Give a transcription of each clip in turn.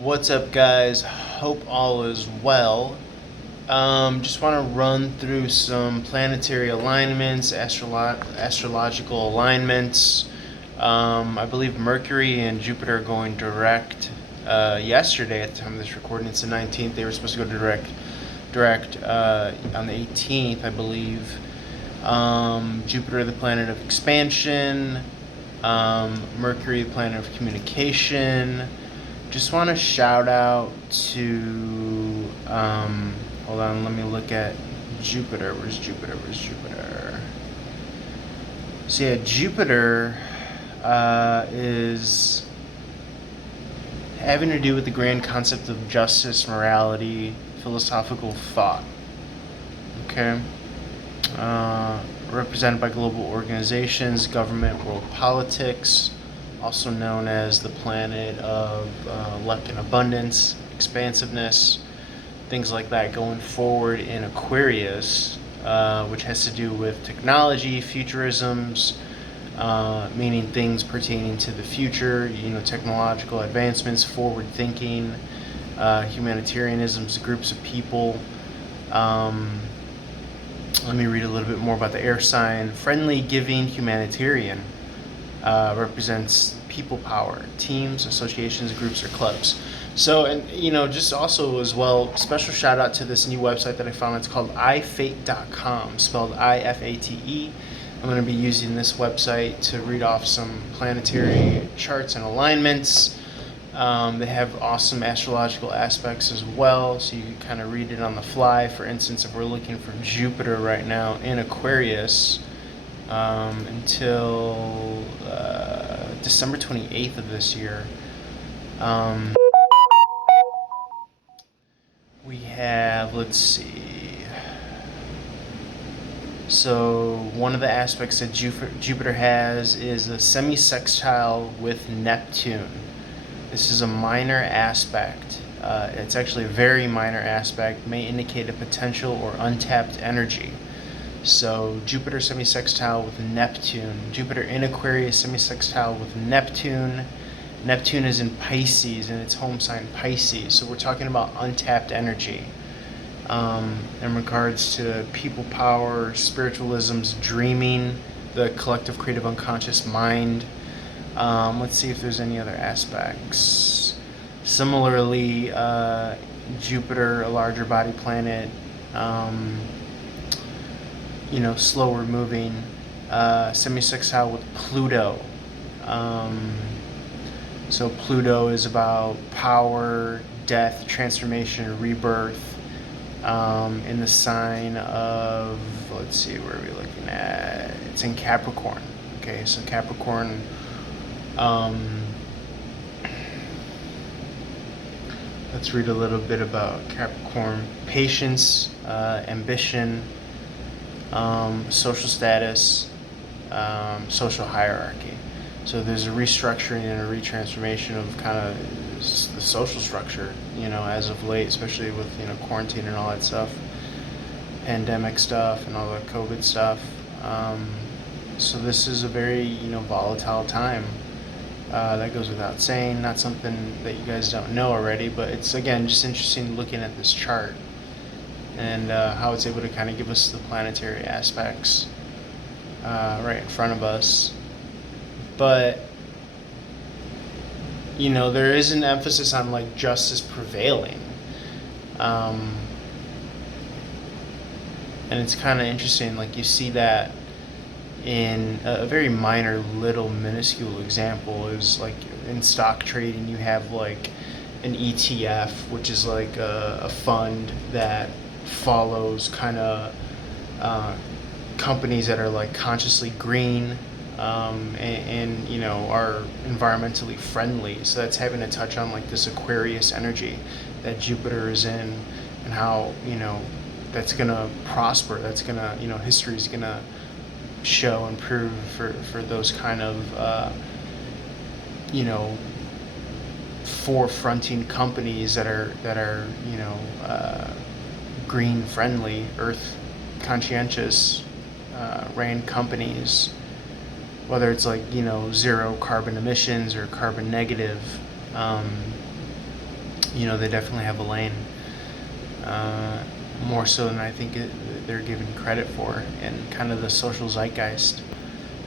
What's up, guys? Hope all is well. Just want to run through some planetary alignments, astrological alignments. I believe Mercury and Jupiter are going direct yesterday at the time of this recording. It's the 19th. They were supposed to go direct on the 18th, I believe. Jupiter, the planet of expansion. Mercury, the planet of communication. Just want to shout out to, hold on, let me look at Jupiter. Where's Jupiter? So yeah, Jupiter is having to do with the grand concept of justice, morality, philosophical thought. Okay? Represented by global organizations, government, world politics, also known as the planet of luck and abundance, expansiveness, things like that going forward in Aquarius, which has to do with technology, futurisms, meaning things pertaining to the future, technological advancements, forward thinking, humanitarianisms, groups of people. Let me read a little bit more about the air sign. Friendly, giving, humanitarian. Represents people power, teams, associations, groups, or clubs. So, and just also as well, special shout out to this new website that I found. It's called ifate.com, spelled IFATE. I'm going to be using this website to read off some planetary charts and alignments. They have awesome astrological aspects as well, so you can kind of read it on the fly. For instance, if we're looking for Jupiter right now in Aquarius, until December 28th of this year. We have, let's see. So one of the aspects that Jupiter has is a semi-sextile with Neptune. This is a minor aspect. It's actually a very minor aspect, may indicate a potential or untapped energy. So Jupiter semi-sextile with Neptune. Jupiter in Aquarius semi-sextile with Neptune. Neptune is in Pisces, and its home sign Pisces. So we're talking about untapped energy in regards to people power, spiritualisms, dreaming, the collective creative unconscious mind. Let's see if there's any other aspects. Similarly, Jupiter, a larger body planet, slower moving, semi-sextile with Pluto. So Pluto is about power, death, transformation, rebirth, in the sign of, let's see, where are we looking at? It's in Capricorn. Okay, so Capricorn, let's read a little bit about Capricorn. Patience, ambition, social status, social hierarchy. So there's a restructuring and a retransformation of kind of the social structure, as of late, especially with, quarantine and all that stuff, pandemic stuff and all the COVID stuff. So this is a very, volatile time. That goes without saying, not something that you guys don't know already, but it's, again, just interesting looking at this chart and how it's able to kind of give us the planetary aspects right in front of us. But, there is an emphasis on, like, justice prevailing. And it's kind of interesting, like, you see that in a very minor, little, minuscule example is, like, in stock trading, you have, like, an ETF, which is, like, a fund that follows kind of companies that are, like, consciously green, and are environmentally friendly. So that's having a touch on, like, this Aquarius energy that Jupiter is in, and how that's gonna prosper. That's gonna history is gonna show and prove for those kind of forefronting companies that are green friendly, earth conscientious, ran companies, whether it's like, zero carbon emissions or carbon negative, they definitely have a lane, more so than I think they're given credit for, and kind of the social zeitgeist,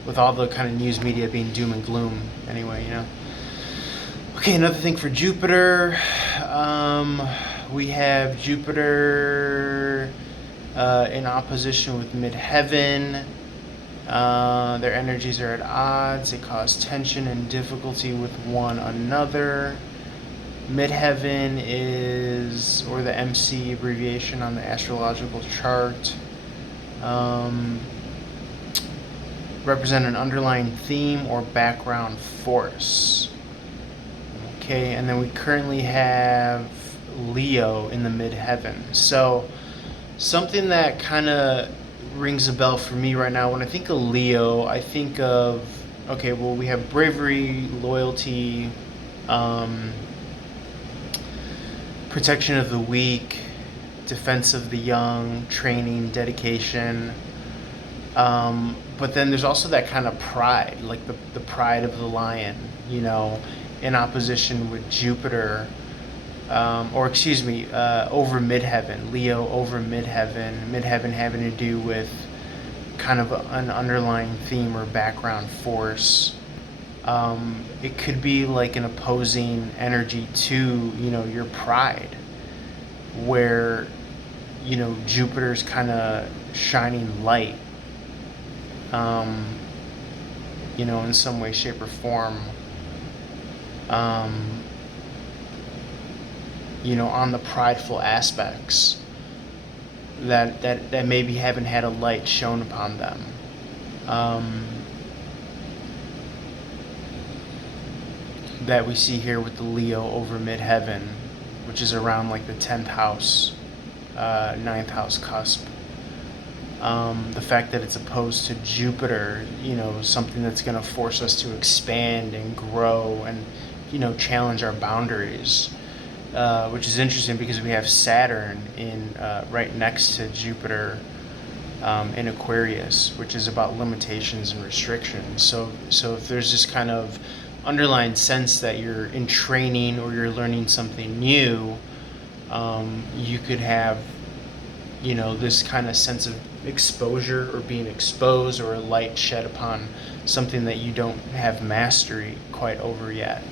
with all the kind of news media being doom and gloom anyway. Okay, another thing for Jupiter, we have Jupiter in opposition with midheaven. Their energies are at odds. They cause tension and difficulty with one another. Midheaven is, or the MC abbreviation on the astrological chart, represent an underlying theme or background force. Okay, and then we currently have Leo in the midheaven. So something that kind of rings a bell for me right now, when I think of Leo, I think of, okay, well, we have bravery, loyalty, protection of the weak, defense of the young, training, dedication. But then there's also that kind of pride, like the pride of the lion, in opposition with Jupiter, over midheaven, Leo over midheaven having to do with kind of an underlying theme or background force. It could be like an opposing energy to, your pride, where, Jupiter's kind of shining light, in some way, shape, or form, on the prideful aspects that maybe haven't had a light shown upon them. That we see here with the Leo over midheaven, which is around like the 10th house, 9th house cusp. The fact that it's opposed to Jupiter, something that's going to force us to expand and grow and, challenge our boundaries, which is interesting because we have Saturn in right next to Jupiter in Aquarius, which is about limitations and restrictions. So if there's this kind of underlying sense that you're in training or you're learning something new, you could have, this kind of sense of exposure or being exposed, or a light shed upon something that you don't have mastery quite over yet,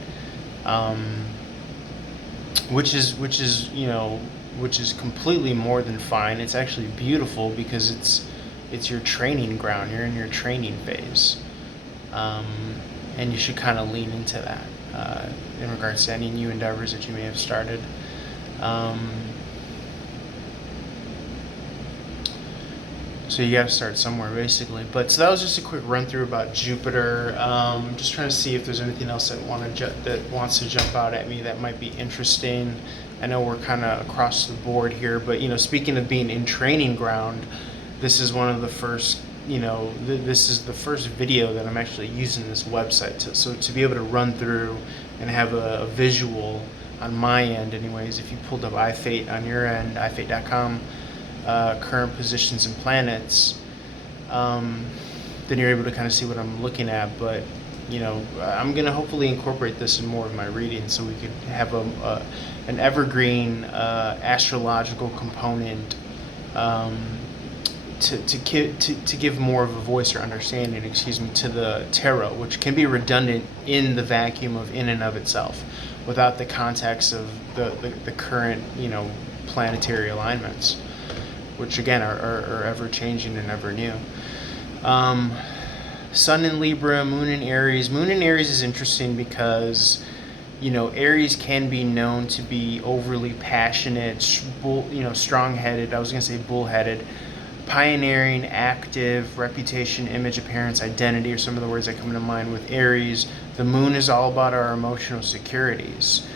which is completely more than fine. It's actually beautiful because it's your training ground. You're in your training phase. And you should kind of lean into that in regards to any new endeavors that you may have started. So you got to start somewhere, basically. But so that was just a quick run through about Jupiter. Just trying to see if there's anything else that wants to jump out at me that might be interesting. I know we're kind of across the board here, but speaking of being in training ground, this is one of the first. This is the first video that I'm actually using this website to be able to run through and have a visual on my end anyways. If you pulled up iFate on your end, ifate.com, current positions and planets, then you're able to kind of see what I'm looking at. But I'm going to hopefully incorporate this in more of my reading so we could have an evergreen astrological component, to give more of a voice or understanding, to the tarot, which can be redundant in the vacuum of in and of itself, without the context of the current planetary alignments, which again are ever changing and ever new. Sun in Libra, Moon in Aries. Moon in Aries is interesting because Aries can be known to be overly passionate, strong-headed. I was gonna say bullheaded. Pioneering, active, reputation, image, appearance, identity are some of the words that come to mind with Aries. The moon is all about our emotional securities.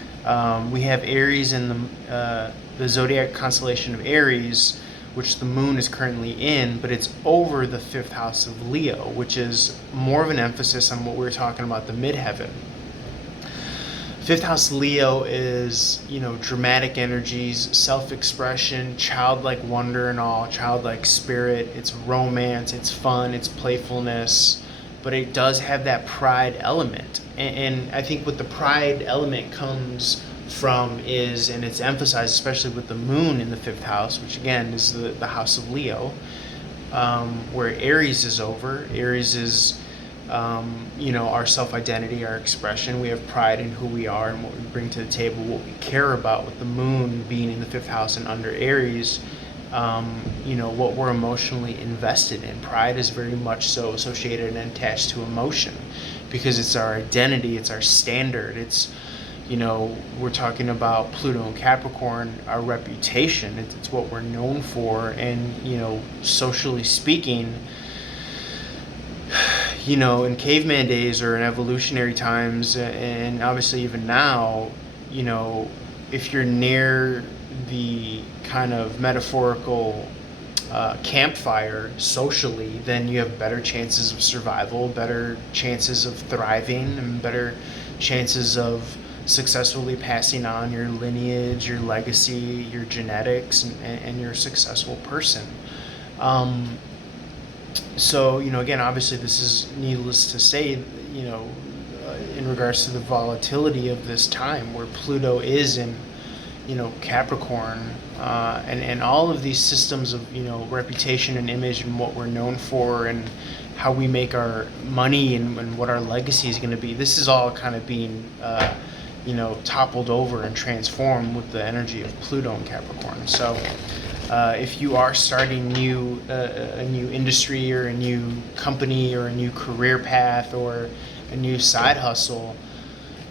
We have Aries in the zodiac constellation of Aries, which the moon is currently in, but it's over the 5th house of Leo, which is more of an emphasis on what we were talking about, the midheaven. 5th house Leo is, dramatic energies, self-expression, childlike wonder and awe, childlike spirit. It's romance, it's fun, it's playfulness, but it does have that pride element. And I think with the pride element comes from is, and it's emphasized especially with the moon in the 5th house, which again is the house of Leo, where Aries is over. Aries is, our self-identity, our expression. We have pride in who we are and what we bring to the table, what we care about, with the moon being in the 5th house and under Aries. What we're emotionally invested in. Pride is very much so associated and attached to emotion, because it's our identity, it's our standard, it's, we're talking about Pluto and Capricorn, our reputation, it's what we're known for. And, socially speaking, in caveman days or in evolutionary times, and obviously even now, if you're near the kind of metaphorical campfire socially, then you have better chances of survival, better chances of thriving, and better chances of successfully passing on your lineage, your legacy, your genetics, and you're a successful person. So, again, obviously this is needless to say, in regards to the volatility of this time where Pluto is in, Capricorn, and all of these systems of, reputation and image and what we're known for and how we make our money and what our legacy is going to be. This is all kind of being, toppled over and transformed with the energy of Pluto and Capricorn. So if you are starting a new industry or a new company or a new career path or a new side hustle,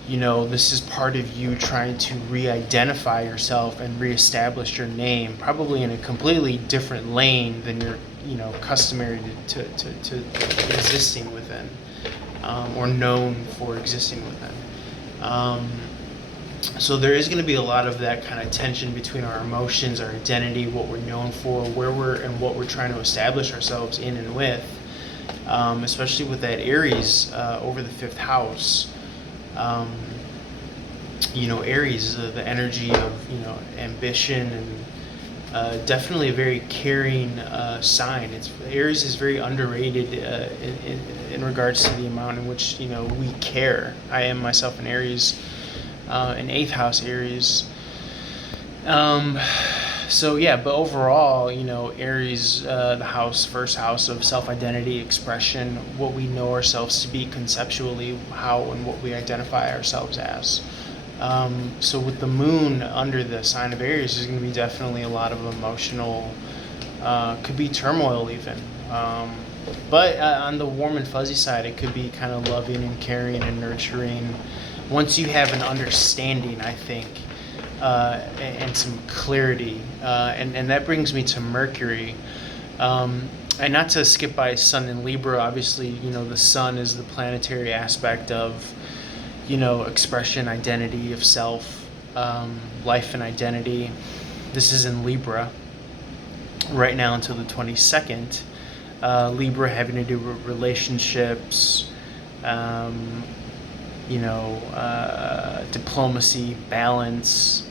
this is part of you trying to re-identify yourself and reestablish your name, probably in a completely different lane than you're, customary to existing within, or known for existing within. So there is going to be a lot of that kind of tension between our emotions, our identity, what we're known for, what we're trying to establish ourselves in and with, especially with that Aries over the 5th house. Aries is the energy of, ambition and definitely a very caring sign. Aries is very underrated in regards to the amount in which, we care. I am myself an Aries, an 8th house Aries. But overall, Aries, the first house of self-identity, expression, what we know ourselves to be conceptually, how and what we identify ourselves as. So with the moon under the sign of Aries, there's going to be definitely a lot of emotional, could be turmoil even. But on the warm and fuzzy side, it could be kind of loving and caring and nurturing. Once you have an understanding, I think, and some clarity, and that brings me to Mercury. And not to skip by Sun in Libra, obviously, the Sun is the planetary aspect of, expression, identity of self, life and identity. This is in Libra right now until the 22nd. Libra having to do with relationships, diplomacy, balance,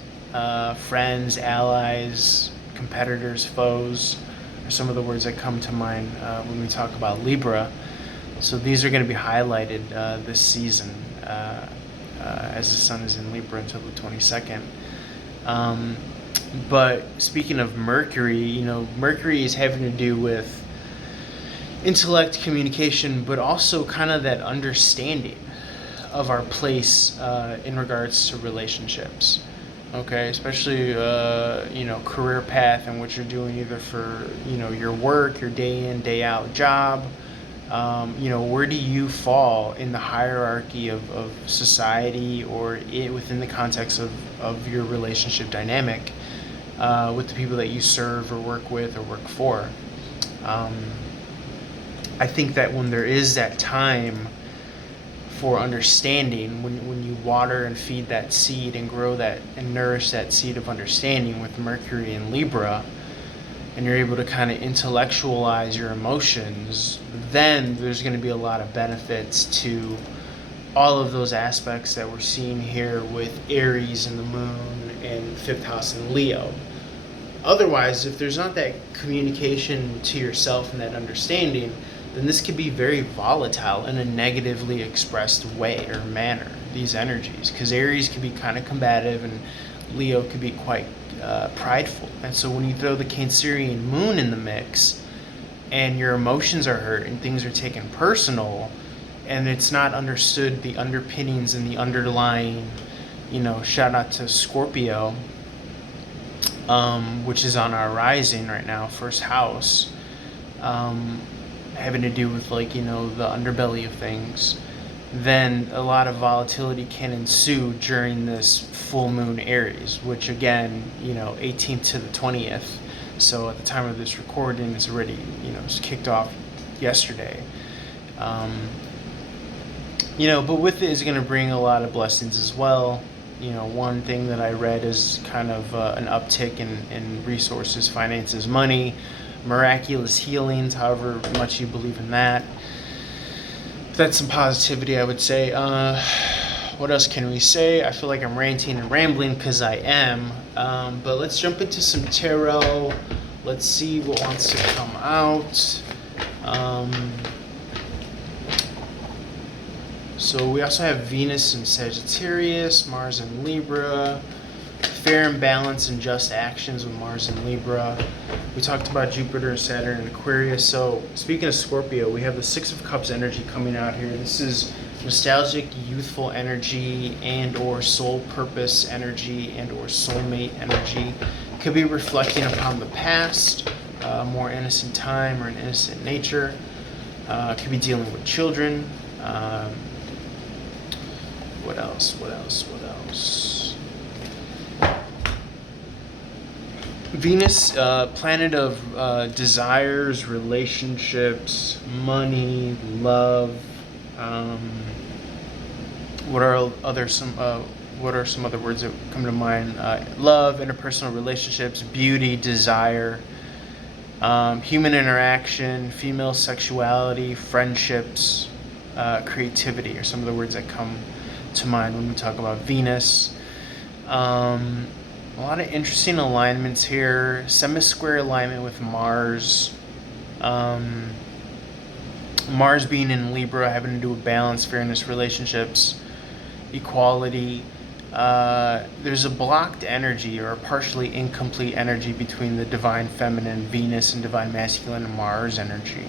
friends, allies, competitors, foes, are some of the words that come to mind when we talk about Libra. So these are going to be highlighted this season as the sun is in Libra until the 22nd. But speaking of Mercury, Mercury is having to do with intellect, communication, but also kind of that understanding of our place in regards to relationships. Okay, especially career path and what you're doing either for your work, your day in, day out job. Where do you fall in the hierarchy of society or within the context of your relationship dynamic with the people that you serve or work with or work for? I think that when there is that time for understanding, when you water and feed that seed and grow that and nourish that seed of understanding with Mercury and Libra, and you're able to kind of intellectualize your emotions, then there's going to be a lot of benefits to all of those aspects that we're seeing here with Aries and the moon and 5th house and Leo. Otherwise, if there's not that communication to yourself and that understanding, then this could be very volatile in a negatively expressed way or manner. these energies, because Aries can be kind of combative and Leo can be quite prideful. And so when you throw the Cancerian moon in the mix and your emotions are hurt and things are taken personal, and it's not understood the underpinnings and the underlying, shout out to Scorpio, which is on our rising right now, first house, having to do with the underbelly of things, then a lot of volatility can ensue during this full moon Aries, which again, 18th to the 20th. So at the time of this recording, it's already, it's kicked off yesterday. But with it is going to bring a lot of blessings as well. One thing that I read is kind of an uptick in resources, finances, money, miraculous healings, however much you believe in that. That's some positivity, I would say. What else can we say? I feel like I'm ranting and rambling because I am. But let's jump into some tarot. Let's see what wants to come out. So we also have Venus in Sagittarius, Mars in Libra, fair and balanced and just actions with Mars in Libra. We talked about Jupiter and Saturn in Aquarius. So speaking of Scorpio, we have the Six of Cups energy coming out here. This is nostalgic, youthful energy and or soul purpose energy and or soulmate energy. Could be reflecting upon the past, more innocent time or an innocent nature. Could be dealing with children. What else? Venus, planet of desires, relationships, money, love. What are some other words that come to mind? Love, interpersonal relationships, beauty, desire, human interaction, female sexuality, friendships, creativity are some of the words that come to mind when we talk about Venus. A lot of interesting alignments here. Semi-square alignment with Mars. Mars being in Libra, having to do with balance, fairness, relationships, equality. There's a blocked energy or a partially incomplete energy between the divine feminine Venus and divine masculine Mars energy.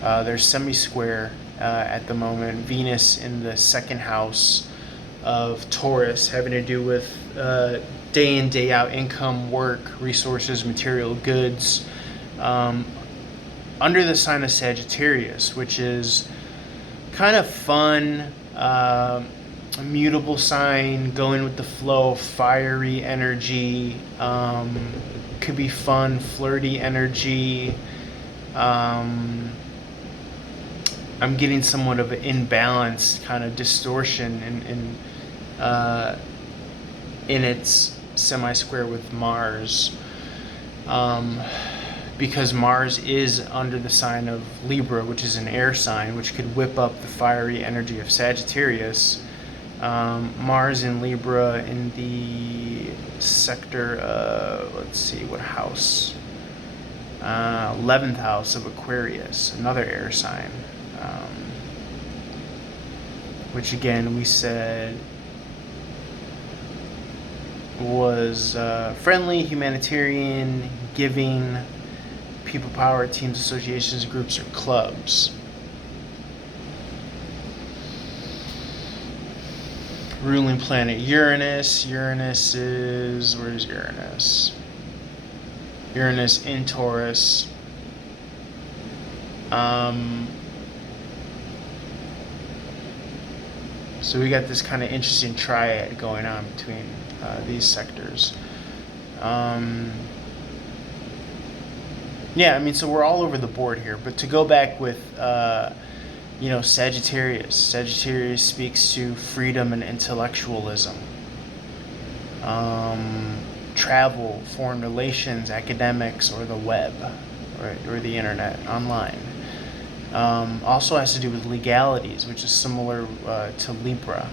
There's semi-square at the moment. Venus in the second house of Taurus, having to do with day in, day out income, work, resources, material goods, under the sign of Sagittarius, which is kind of fun, mutable sign, going with the flow, fiery energy, could be fun, flirty energy. I'm getting somewhat of an imbalanced kind of distortion in its semi-square with Mars, because Mars is under the sign of Libra, which is an air sign, which could whip up the fiery energy of Sagittarius. Mars in Libra in the sector, let's see, what house? 11th house of Aquarius, another air sign. Which again we said was friendly, humanitarian, giving, people power, teams, associations, groups, or clubs. Ruling planet Uranus. Uranus is, where's Uranus? Uranus in Taurus. So we got this kind of interesting triad going on between these sectors. So we're all over the board here. But to go back with, Sagittarius. Sagittarius speaks to freedom and intellectualism. Travel, foreign relations, academics, or the web, right, or the internet, online. Also has to do with legalities, which is similar to Libra.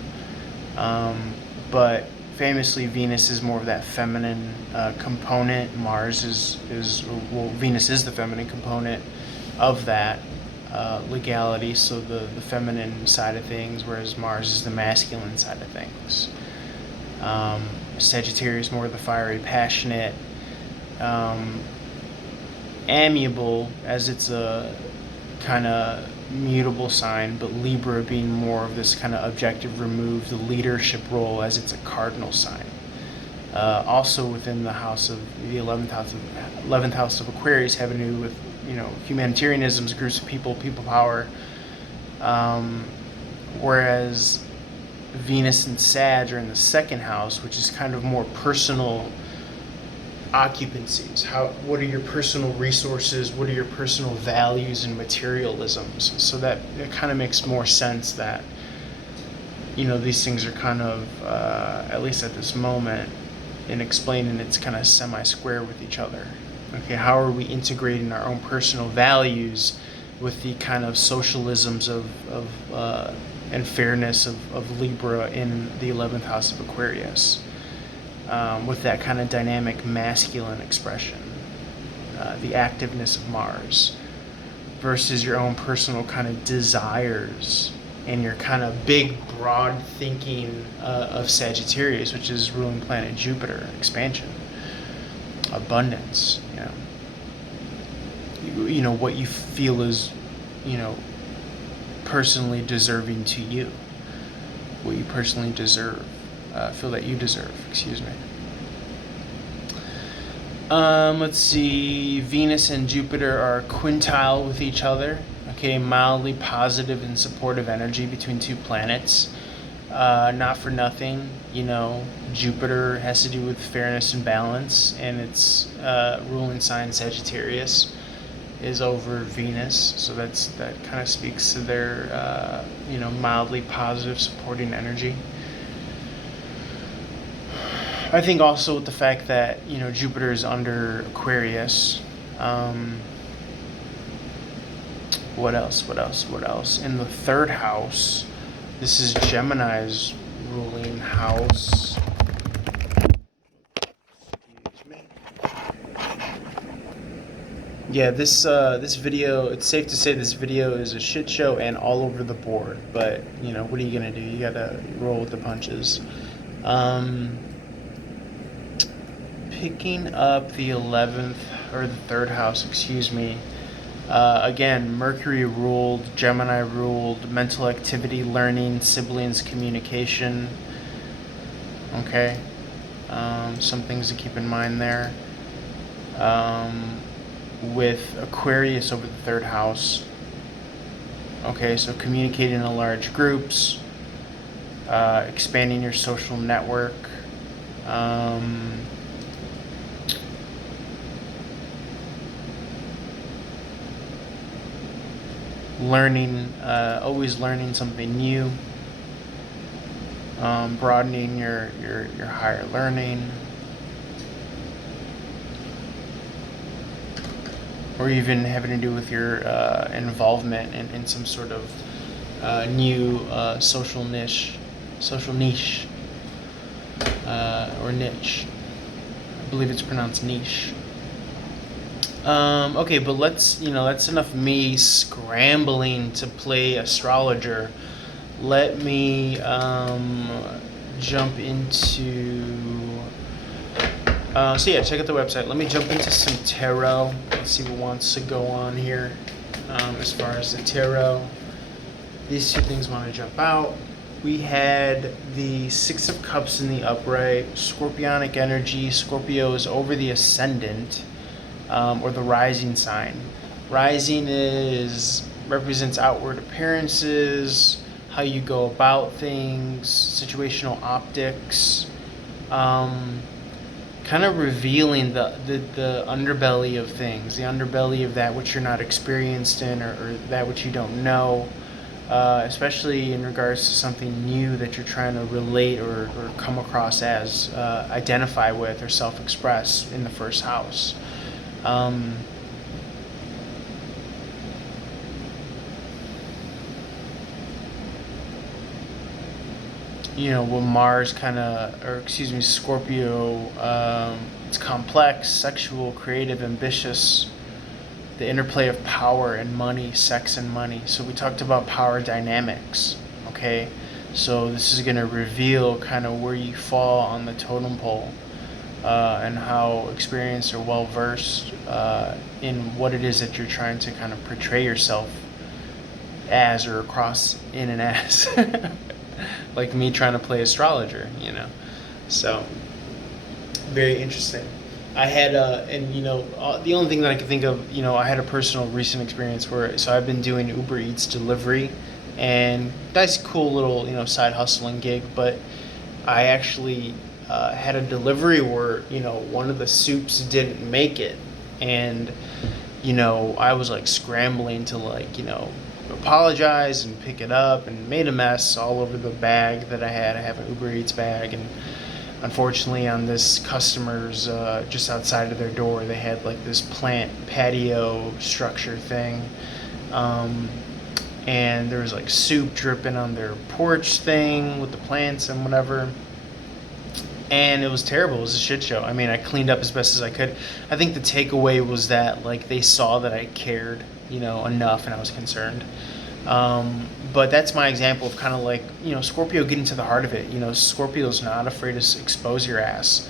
But famously, Venus is more of that feminine component. Mars is Venus is the feminine component of that. legality, so the feminine side of things, whereas Mars is the masculine side of things. Sagittarius more the fiery, passionate, amiable, as it's a kind of mutable sign, but Libra being more of this kind of objective, remove the leadership role, as it's a cardinal sign. Also within the house of the 11th house of Aquarius, having to do with humanitarianism, groups of people, people power. Whereas Venus and Sag are in the second house, which is kind of more personal occupancies. What are your personal resources? What are your personal values and materialisms? So that it kind of makes more sense that these things are kind of at least at this moment in explaining it's kind of semi-square with each other. Okay, how are we integrating our own personal values with the kind of socialisms of and fairness of Libra in the 11th house of Aquarius, with that kind of dynamic masculine expression, the activeness of Mars, versus your own personal kind of desires and your kind of big, broad thinking of Sagittarius, which is ruling planet Jupiter, expansion, abundance, what you feel is, personally deserving to you, what you personally feel that you deserve, excuse me. Let's see, Venus and Jupiter are quintile with each other. Okay, mildly positive and supportive energy between two planets. Not for nothing, Jupiter has to do with fairness and balance, and its ruling sign Sagittarius is over Venus, so that kind of speaks to their mildly positive supporting energy. I think also with the fact that Jupiter is under Aquarius. What else? In the third house, this is Gemini's ruling house. Excuse me. Yeah, this video, it's safe to say this video is a shit show and all over the board, but what are you gonna do? You gotta roll with the punches. Picking up the 11th or the third house, excuse me. Again, Mercury ruled, Gemini ruled, mental activity, learning, siblings, communication. Okay, some things to keep in mind there. With Aquarius over the third house. Okay, so communicating in large groups, expanding your social network. Learning, always learning something new, broadening your higher learning, or even having to do with your involvement in some sort of new social niche, or niche. I believe it's pronounced niche. Okay, but that's enough me scrambling to play astrologer. Let me jump into check out the website. Let me jump into some tarot. Let's see what wants to go on here. As far as the tarot, these two things want to jump out. We had the Six of Cups in the upright, Scorpionic energy. Scorpio is over the ascendant. Or the rising sign. Rising represents outward appearances, how you go about things, situational optics, kind of revealing the underbelly of things, the underbelly of that which you're not experienced in, or that which you don't know, especially in regards to something new that you're trying to relate or come across as, identify with or self-express in the first house. Well, Mars Scorpio, it's complex, sexual, creative, ambitious, the interplay of power and money, sex and money. So we talked about power dynamics, okay? So this is going to reveal kind of where you fall on the totem pole, and how experienced or well versed in what it is that you're trying to kind of portray yourself as, or across in and as. Like me trying to play astrologer, you know. So very interesting. I had the only thing that I could think of, I had a personal recent experience where, so I've been doing Uber Eats delivery, and nice cool little side hustling gig, but I actually had a delivery where one of the soups didn't make it, and I was like scrambling to apologize and pick it up, and made a mess all over the bag that I had. I have an Uber Eats bag, and unfortunately on this customer's just outside of their door, they had like this plant patio structure thing, and there was like soup dripping on their porch thing with the plants and whatever, and it was terrible. It was a shit show. I mean, I cleaned up as best as I could. I think the takeaway was that like they saw that I cared enough, and I was concerned. But that's my example of kind of like, Scorpio getting to the heart of it. Scorpio's not afraid to expose your ass,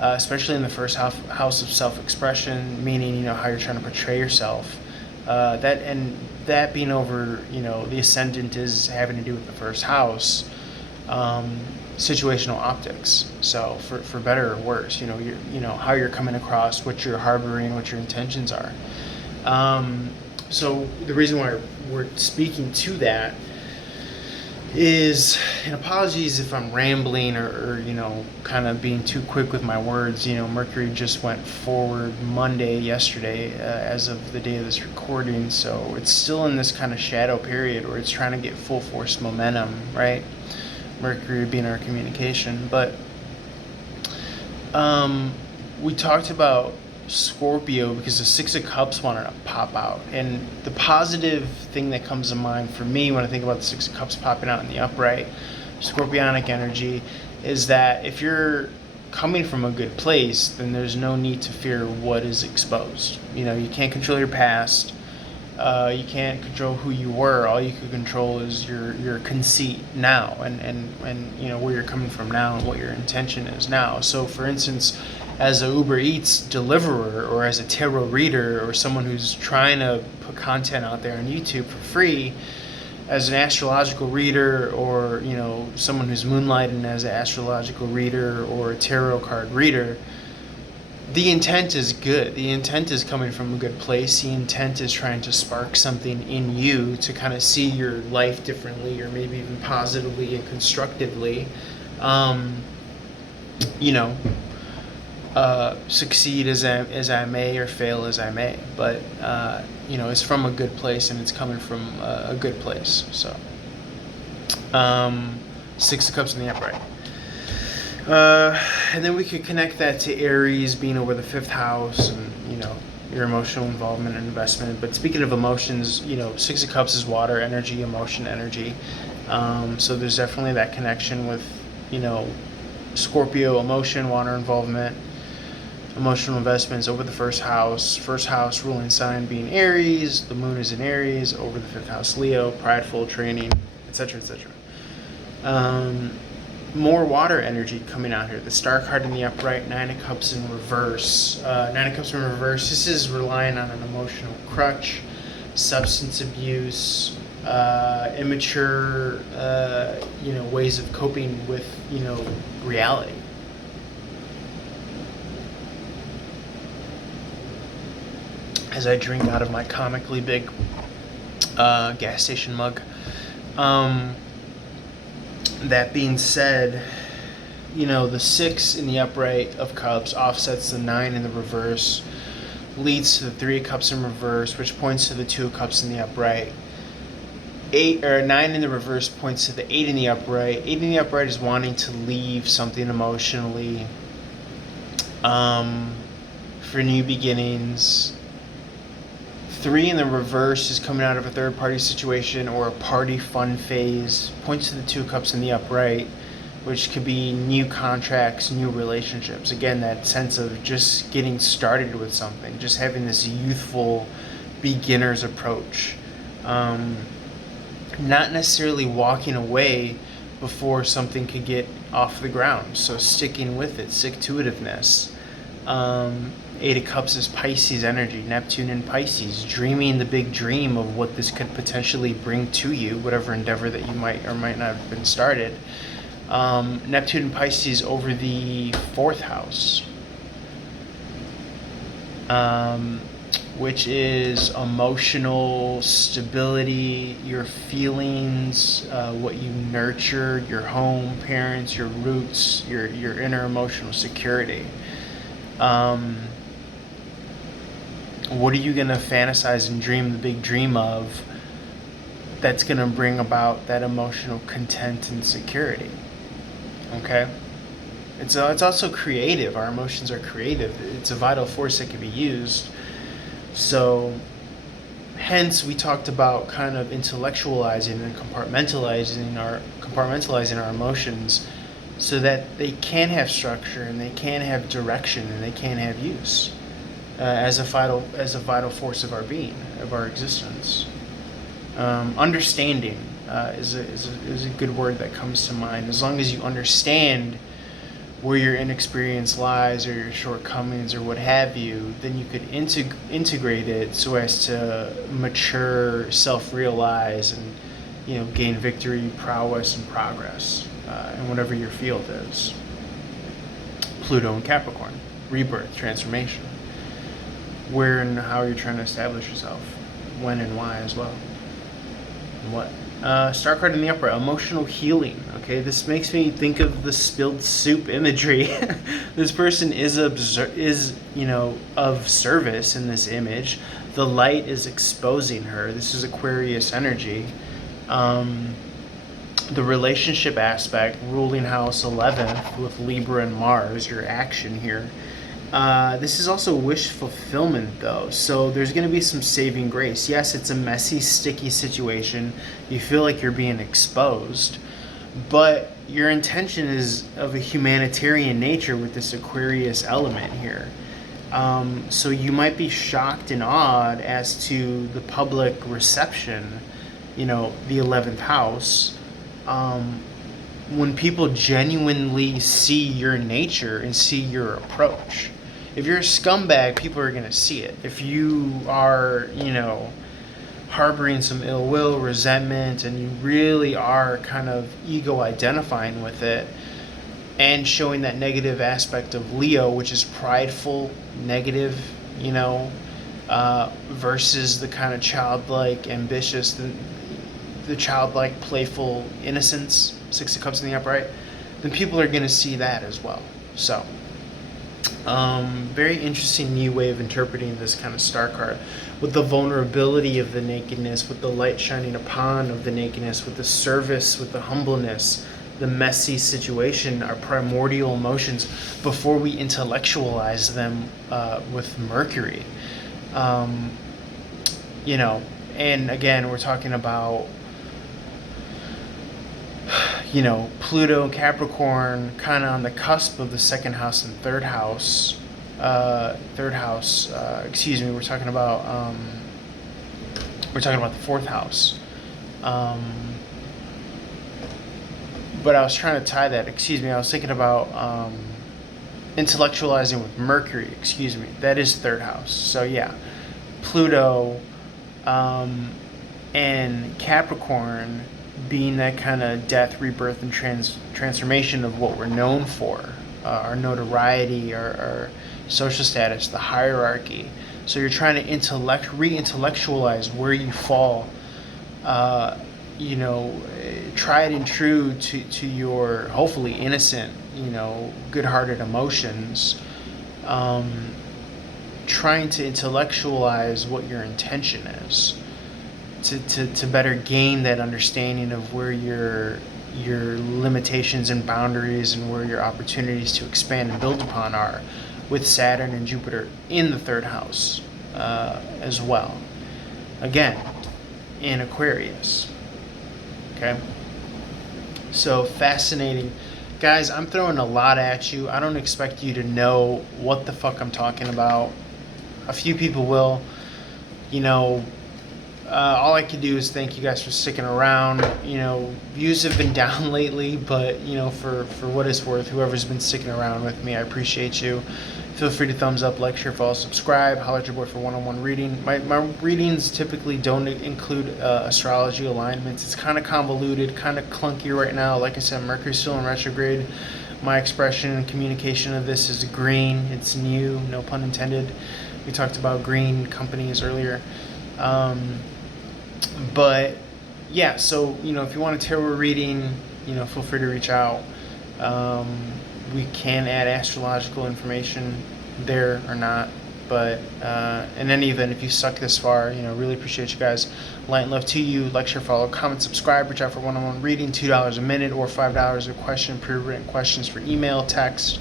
especially in the first house of self-expression, meaning, how you're trying to portray yourself. That being over, the ascendant is having to do with the first house, situational optics. So for better or worse, how you're coming across, what you're harboring, what your intentions are. So the reason why we're speaking to that is, and apologies if I'm rambling or kind of being too quick with my words. Mercury just went forward yesterday, as of the day of this recording, so it's still in this kind of shadow period where it's trying to get full force momentum, right? Mercury being our communication. But we talked about Scorpio because the Six of Cups wanted to pop out, and the positive thing that comes to mind for me when I think about the Six of Cups popping out in the upright, Scorpionic energy, is that if you're coming from a good place, then there's no need to fear what is exposed. You can't control your past, you can't control who you were. All you can control is your conceit now, and where you're coming from now, and what your intention is now. So for instance, as a Uber Eats deliverer, or as a tarot reader, or someone who's trying to put content out there on YouTube for free, as an astrological reader, or someone who's moonlighting as an astrological reader or a tarot card reader, the intent is good. The intent is coming from a good place. The intent is trying to spark something in you to kind of see your life differently, or maybe even positively and constructively. Succeed as I may, or fail as I may, but it's from a good place, and it's coming from a good place. So Six of Cups in the upright, and then we could connect that to Aries being over the fifth house, and your emotional involvement and investment. But speaking of emotions, Six of Cups is water energy, emotion energy, so there's definitely that connection with Scorpio, emotion, water involvement, emotional investments over the first house ruling sign being Aries, the moon is in Aries, over the fifth house Leo, prideful, training, etc., etc. More water energy coming out here. The Star card in the upright, Nine of Cups in reverse. Nine of Cups in reverse, this is relying on an emotional crutch, substance abuse, immature ways of coping with reality. As I drink out of my comically big gas station mug. That being said, the 6 in the upright of Cups offsets the 9 in the reverse, leads to the 3 of Cups in reverse, which points to the 2 of Cups in the upright. 9 in the reverse points to the 8 in the upright. 8 in the upright is wanting to leave something emotionally, for new beginnings. 3 in the reverse is coming out of a third party situation or a party fun phase. Points to the 2 of Cups in the upright, which could be new contracts, new relationships. Again, that sense of just getting started with something, just having this youthful beginner's approach. Not necessarily walking away before something could get off the ground. So sticking with it, stick-to-itiveness. Eight of Cups is Pisces energy, Neptune in Pisces, dreaming the big dream of what this could potentially bring to you, whatever endeavor that you might or might not have been started. Neptune in Pisces over the 4th house, which is emotional stability, your feelings, what you nurture, your home, parents, your roots, your inner emotional security. What are you going to fantasize and dream the big dream of that's going to bring about that emotional content and security? Okay? It's also creative. Our emotions are creative. It's a vital force that can be used. So, hence we talked about kind of intellectualizing and compartmentalizing our emotions so that they can have structure and they can have direction and they can have use as a vital force of our being, of our existence. Understanding is a good word that comes to mind. As long as you understand where your inexperience lies or your shortcomings or what have you, then you could integrate it so as to mature, self-realize, and gain victory, prowess, and progress in whatever your field is. Pluto and Capricorn, rebirth, transformation. Where and how you're trying to establish yourself, when and why as well, and what. Star card in the upright, emotional healing. Okay, this makes me think of the spilled soup imagery. This person is of service in this image. The light is exposing her. This is Aquarius energy. The relationship aspect, ruling house 11th with Libra and Mars, your action here. This is also wish fulfillment, though, so there's going to be some saving grace. Yes, it's a messy, sticky situation. You feel like you're being exposed, but your intention is of a humanitarian nature with this Aquarius element here. So you might be shocked and awed as to the public reception, the 11th house, when people genuinely see your nature and see your approach. If you're a scumbag, people are going to see it. If you are, harboring some ill will, resentment, and you really are kind of ego identifying with it and showing that negative aspect of Leo, which is prideful, negative, versus the kind of childlike, ambitious, the childlike, playful innocence, 6 of Cups in the upright, then people are going to see that as well. So, very interesting new way of interpreting this kind of star card, with the vulnerability of the nakedness, with the light shining upon of the nakedness, with the service, with the humbleness, the messy situation, our primordial emotions before we intellectualize them with Mercury. And again, we're talking about Pluto and Capricorn kind of on the cusp of the 2nd house and 3rd house. We're talking about the 4th house. But I was trying to tie that, I was thinking about intellectualizing with Mercury, that is 3rd house. So yeah, Pluto and Capricorn being that kind of death, rebirth, and transformation of what we're known for, our notoriety, our social status, the hierarchy. So you're trying to re-intellectualize where you fall, tried and true to your hopefully innocent, good-hearted emotions, trying to intellectualize what your intention is. To better gain that understanding of where your limitations and boundaries and where your opportunities to expand and build upon are, with Saturn and Jupiter in the 3rd house as well. Again, in Aquarius. Okay? So fascinating. Guys, I'm throwing a lot at you. I don't expect you to know what the fuck I'm talking about. A few people will. you know, all I can do is thank you guys for sticking around. You know, views have been down lately, but you know, for what it's worth, whoever's been sticking around with me, I appreciate you. Feel free to thumbs up, like, share, follow, subscribe. Holler at your boy for one-on-one reading. My readings typically don't include astrology alignments. It's kind of convoluted, kind of clunky right now. Like I said, Mercury's still in retrograde. My expression and communication of this is green. It's new, no pun intended. We talked about green companies earlier. But yeah, so you know, if you want a tarot reading, you know, feel free to reach out. We can add astrological information there or not, but in any event, if you stuck this far, you know, really appreciate you guys. Light and love to you. Like, share, follow, comment, subscribe. Reach out for one-on-one reading, $2 a minute or $5 a question. Pre-written questions for email, text,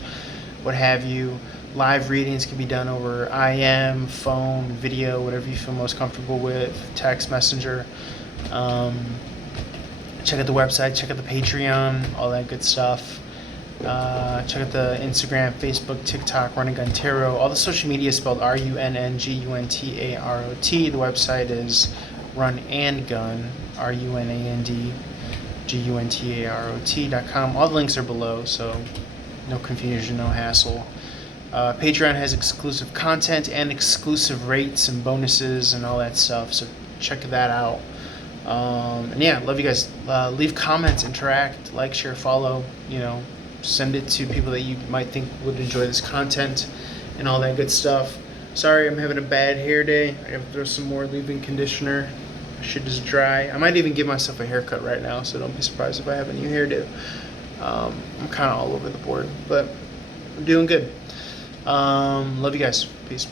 what have you. Live readings can be done over IM, phone, video, whatever you feel most comfortable with, text, messenger. Check out the website, check out the Patreon, all that good stuff. Check out the Instagram, Facebook, TikTok, Run and Gun Tarot. All the social media is spelled RUNNGUNTAROT. The website is Run and Gun, RUNANDGUNTAROT.com. All the links are below, so no confusion, no hassle. Patreon has exclusive content and exclusive rates and bonuses and all that stuff, so check that out. And yeah, love you guys. Leave comments, interact, like, share, follow, you know, send it to people that you might think would enjoy this content and all that good stuff. Sorry, I'm having a bad hair day. I have to throw some more leave-in conditioner. My shit is dry. I might even give myself a haircut right now, so don't be surprised if I have a new hairdo. I'm kind of all over the board, but I'm doing good. Love you guys. Peace.